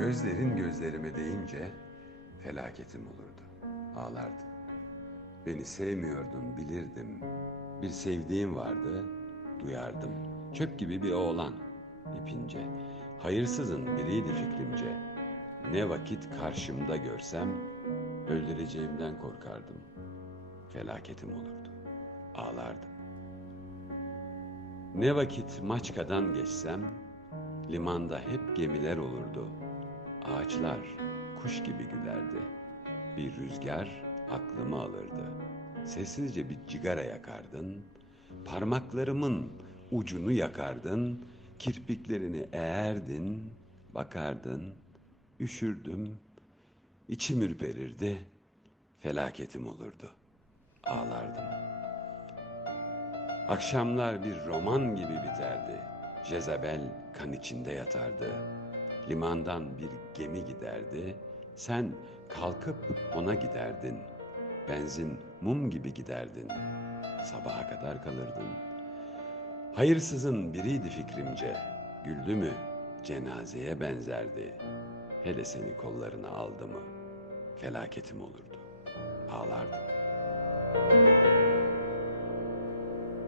Gözlerin gözlerime değince felaketim olurdu. Ağlardım. Beni sevmiyordun bilirdim. Bir sevdiğim vardı, duyardım. Çöp gibi bir oğlan, ipince. Hayırsızın biriydi fikrimce. Ne vakit karşımda görsem öldüreceğimden korkardım. Felaketim olurdu. Ağlardım. Ne vakit Maçka'dan geçsem limanda hep gemiler olurdu. Ağaçlar kuş gibi gülerdi. Bir rüzgar aklımı alırdı. Sessizce bir cigara yakardın. Parmaklarımın ucunu yakardın. Kirpiklerini eğerdin, bakardın. Üşürdüm. içim ürperirdi. Felaketim olurdu. Ağlardım. Akşamlar bir roman gibi biterdi. Jezebel kan içinde yatardı. Limandan bir gemi giderdi. Sen kalkıp ona giderdin. Benzin mum gibi giderdin. Sabaha kadar kalırdın. Hayırsızın biriydi fikrimce. Güldü mü cenazeye benzerdi. Hele seni kollarına aldı mı felaketim olurdu. Ağlardım.